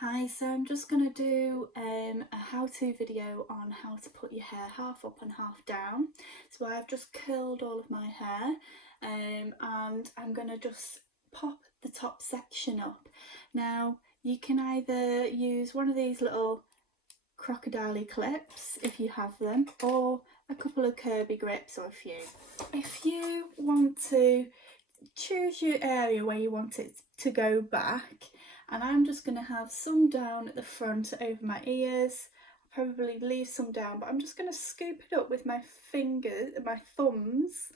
Hi, so I'm just going to do a how-to video on how to put your hair half up and half down. So I've just curled all of my hair and I'm going to just pop the top section up. Now you can either use one of these little crocodile clips if you have them, or a couple of Kirby grips, or a few. If you want to choose your area where you want it to go back, and I'm just going to have some down at the front over my ears. I'll probably leave some down, but I'm just going to scoop it up with my fingers, my thumbs,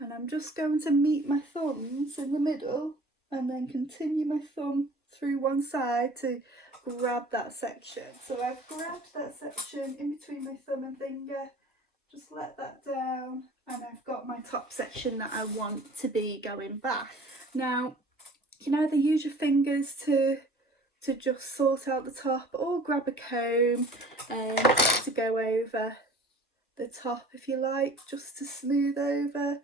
and I'm just going to meet my thumbs in the middle and then continue my thumb through one side to grab that section. So I've grabbed that section in between my thumb and finger, just let that down, and I've got my top section that I want to be going back. Now you can either use your fingers to just sort out the top, or grab a comb to go over the top if you like, just to smooth over.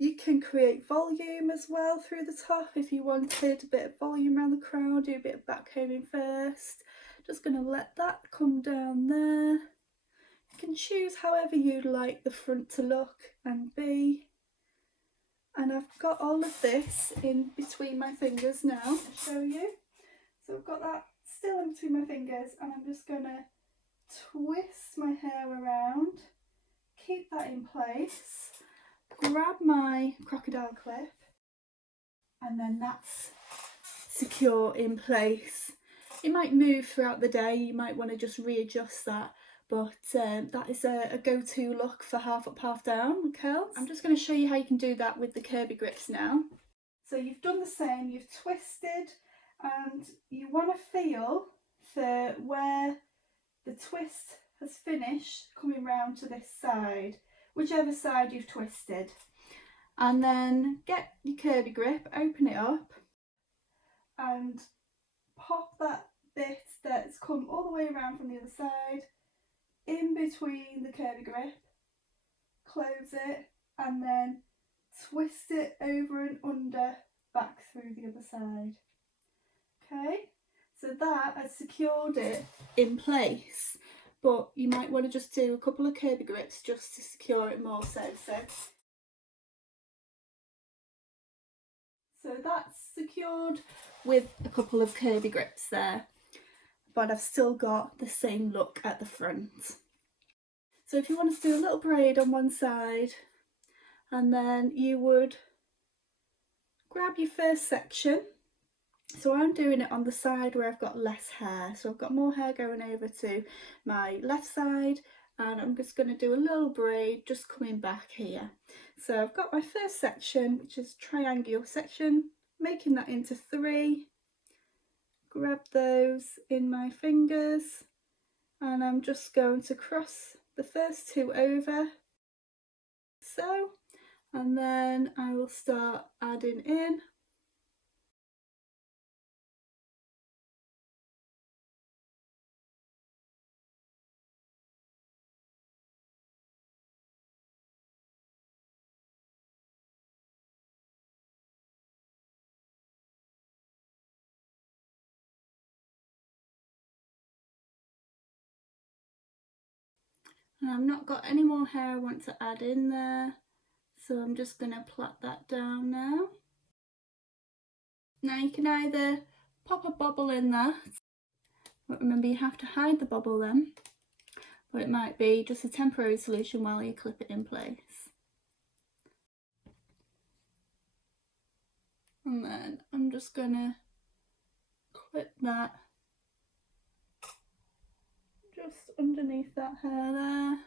You can create volume as well through the top if you wanted a bit of volume around the crown. Do a bit of back combing first. Just going to let that come down there. You can choose however you'd like the front to look and be. And I've got all of this in between my fingers now to show you. So I've got that still in between my fingers, and I'm just going to twist my hair around, keep that in place, grab my crocodile clip, and then that's secure in place. It might move throughout the day, you might want to just readjust that, but that is a go-to look for half up, half down with curls. I'm just going to show you how you can do that with the Kirby grips now. So you've done the same, you've twisted, and you want to feel for where the twist has finished coming round to this side, whichever side you've twisted. And then get your Kirby grip, open it up, and pop that bit that's come all the way around from the other side in between the Kirby grip, close it, and then twist it over and under back through the other side. Okay, so that has secured it in place, but you might want to just do a couple of Kirby grips just to secure it more so. So that's secured with a couple of Kirby grips there, but I've still got the same look at the front. So if you want to do a little braid on one side, and then you would grab your first section. So I'm doing it on the side where I've got less hair. So I've got more hair going over to my left side, and I'm just going to do a little braid just coming back here. So I've got my first section, which is triangular section, making that into 3. Grab those in my fingers, and I'm just going to cross the first 2 over, so, and then I will start adding in. And I've not got any more hair I want to add in there, so I'm just going to plait that down now. Now you can either pop a bobble in that, but remember you have to hide the bobble then, but it might be just a temporary solution while you clip it in place. And then I'm just going to clip that just underneath that hair there.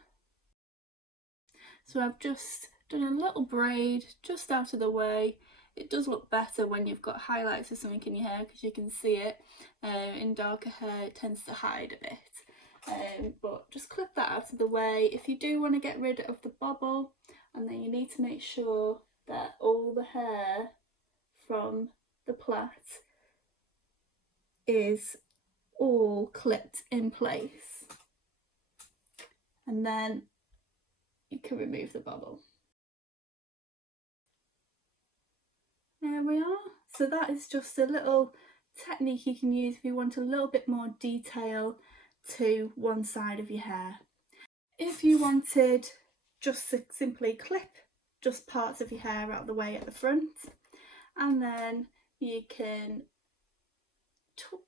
So I've just done a little braid just out of the way. It does look better when you've got highlights or something in your hair, because you can see it. In darker hair it tends to hide a bit, but just clip that out of the way. If you do want to get rid of the bobble, and then you need to make sure that all the hair from the plait is all clipped in place, and then you can remove the bobble. There we are. So that is just a little technique you can use if you want a little bit more detail to one side of your hair. If you wanted just to simply clip just parts of your hair out of the way at the front, and then you can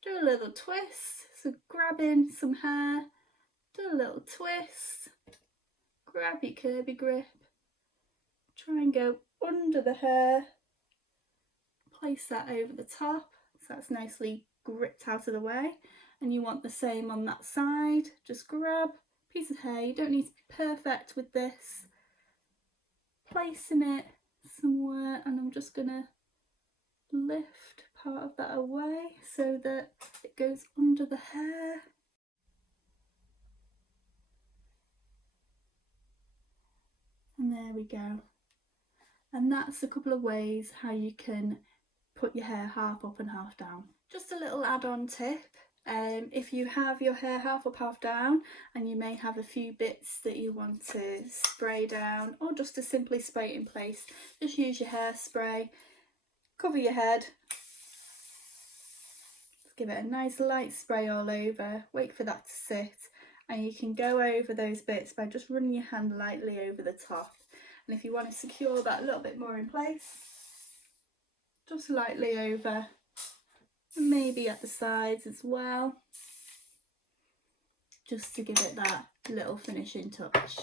do a little twist, so grab in some hair, do a little twist, grab your curvy grip, try and go under the hair, place that over the top so that's nicely gripped out of the way, and you want the same on that side. Just grab a piece of hair, you don't need to be perfect with this, placing it somewhere, and I'm just going to lift part of that away so that it goes under the hair. And there we go. And that's a couple of ways how you can put your hair half up and half down. Just a little add-on tip. If you have your hair half up, half down, and you may have a few bits that you want to spray down, or just to simply spray it in place, just use your hairspray, cover your head, give it a nice light spray all over, wait for that to sit, and you can go over those bits by just running your hand lightly over the top. And if you want to secure that a little bit more in place, just lightly over, and maybe at the sides as well, just to give it that little finishing touch.